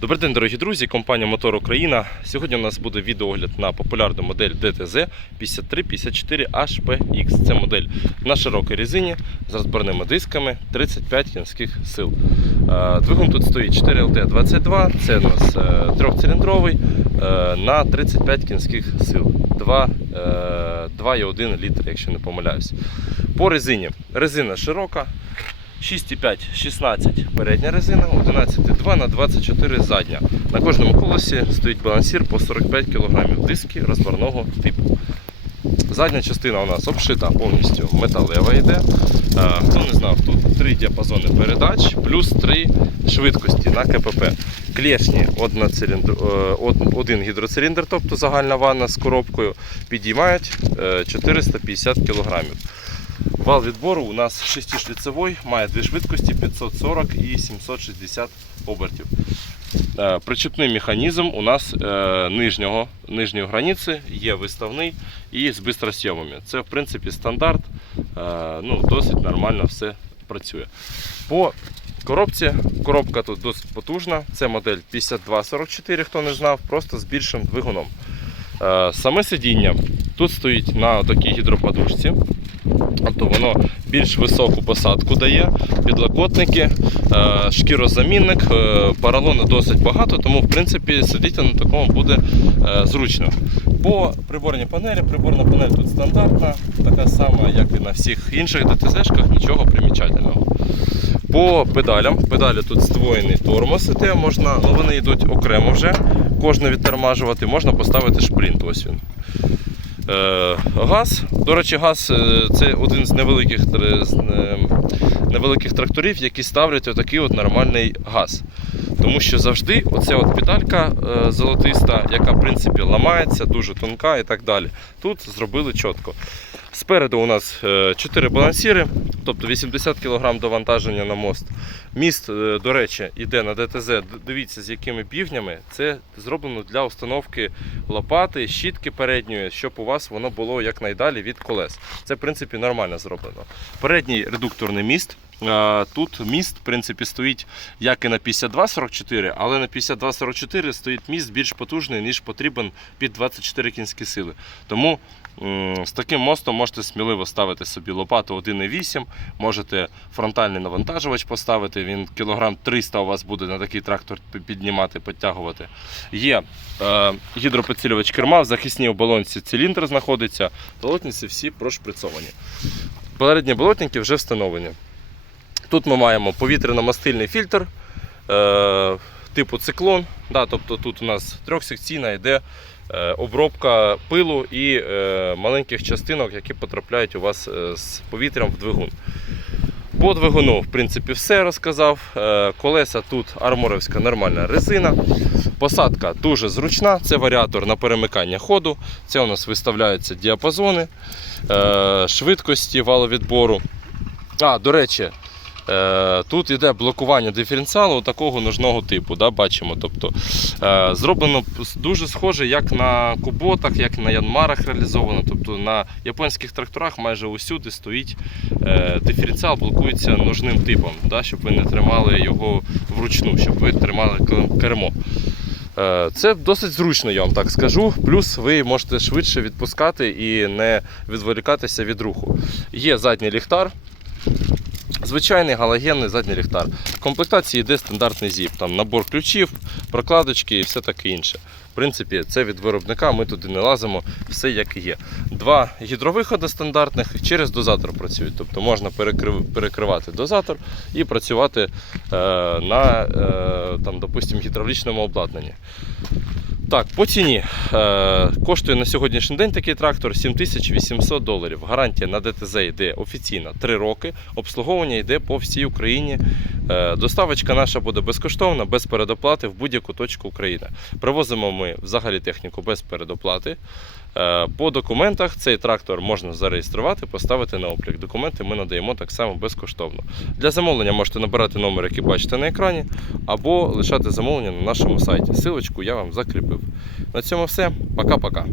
Добрий день, дорогі друзі, компанія Мотор Україна. Сьогодні у нас буде відеогляд на популярну модель DTZ 5354 HPX. Це модель на широкій резині з розборними дисками 35 кінських сил. Е, Двигун тут стоїть 4LT22, це у нас е, трьохциліндровий е, на 35 кінських сил. 2, е, 2,1 літр, якщо не помиляюсь. По резині. Резина широка, 6,5 16 передня резина, 11,2 на 24 задня. На кожному колесі стоїть балансір по 45 кг диски розборного типу. Задня частина у нас обшита повністю металева йде. Е, Хто не знав, тут три діапазони передач, плюс три швидкості на КПП. Клешні е, один гідроциліндр, тобто загальна ванна з коробкою, підіймають е, 450 кг. Вал відбору у нас шестишліцевий, має дві швидкості 540 і 760 обертів. Е, Причепний механізм у нас е, нижнього, нижньої границі є виставний і з бистросйомами. Це в принципі стандарт, е, ну, досить нормально все працює. По коробці, коробка тут досить потужна, це модель 5244, хто не знав, просто з більшим двигуном. Саме сидіння тут стоїть на такій гідроподушці. Тобто воно більш високу посадку дає, підлокотники, е, шкірозамінник, е, поролону досить багато, тому в принципі сидіти на такому буде е, зручно. По приборній панелі, приборна панель тут стандартна, така сама, як і на всіх інших ДТЗ-шках, нічого примічательного. По педалям, педалі тут здвоєний тормоз, іде, можна, ну вони йдуть окремо вже, кожне відтормажувати, можна поставити шпринт. Ось він. Е, Газ. До речі, газ е, це один з невеликих, з, е, невеликих тракторів, які ставлять отакий от нормальний газ. Тому що завжди оця от педалька золотиста, яка в принципі ламається, дуже тонка і так далі. Тут зробили чітко. Спереду у нас 4 балансіри, тобто 80 кг довантаження на мост. Міст, е, до речі, йде на ДТЗ. Дивіться, з якими півнями Це зроблено для установки лопати, щітки передньої, щоб у вас воно було якнайдалі від колес. Це, в принципі, нормально зроблено. Передній редукторний міст. Тут міст, в принципі, стоїть як і на 5244, але на 5244 стоїть міст більш потужний, ніж потрібен під 24 кінські сили. Тому з таким мостом можете сміливо ставити собі лопату 1,8, можете фронтальний навантажувач поставити, він кілограм 300 у вас буде на такий трактор піднімати, підтягувати. Є е, гідропідсилювач керма, в захисній оболонці циліндр знаходиться, болотниці всі прошприцовані. Передні болотники вже встановлені. Тут ми маємо повітряно-мастильний фільтр е, типу циклон. Да, тобто тут у нас трьохсекційна йде е, обробка пилу і е, маленьких частинок, які потрапляють у вас е, з повітрям в двигун. По двигуну, в принципі, все розказав. Е, Колеса тут арморовська нормальна резина. Посадка дуже зручна, це варіатор на перемикання ходу. Це у нас виставляються діапазони, швидкості валовідбору. А, до речі, тут йде блокування диференціалу такого ножного типу. Да, бачимо. Тобто, е, зроблено дуже схоже, як на куботах, як на янмарах реалізовано. Тобто на японських тракторах майже усюди стоїть е, диференціал, блокується ножним типом, да, щоб ви не тримали його вручну, щоб ви тримали кермо. Е, Це досить зручно, я вам так скажу. Плюс ви можете швидше відпускати і не відволікатися від руху. Є задній ліхтар. Звичайний галогенний задній ліхтар. В комплектації йде стандартний зіп, там набор ключів, прокладочки і все таке інше. В принципі, це від виробника, ми туди не лазимо, все як є. Два гідровиходи стандартних через дозатор працюють. Тобто можна перекривати дозатор і працювати е, на е, там, допустим, гідравлічному обладнанні. Так, по ціні. Е, коштує на сьогоднішній день такий трактор 7800 доларів. Гарантія на ДТЗ йде офіційно 3 роки. Обслуговування йде по всій Україні. Е, доставочка наша буде безкоштовна, без передоплати в будь-яку точку України. Привозимо ми взагалі техніку без передоплати. Е, по документах цей трактор можна зареєструвати, поставити на облік. Документи ми надаємо так само безкоштовно. Для замовлення можете набирати номер, який бачите на екрані, або лишати замовлення на нашому сайті. Силочку я вам закріпив. На цьому все. Пока-пока.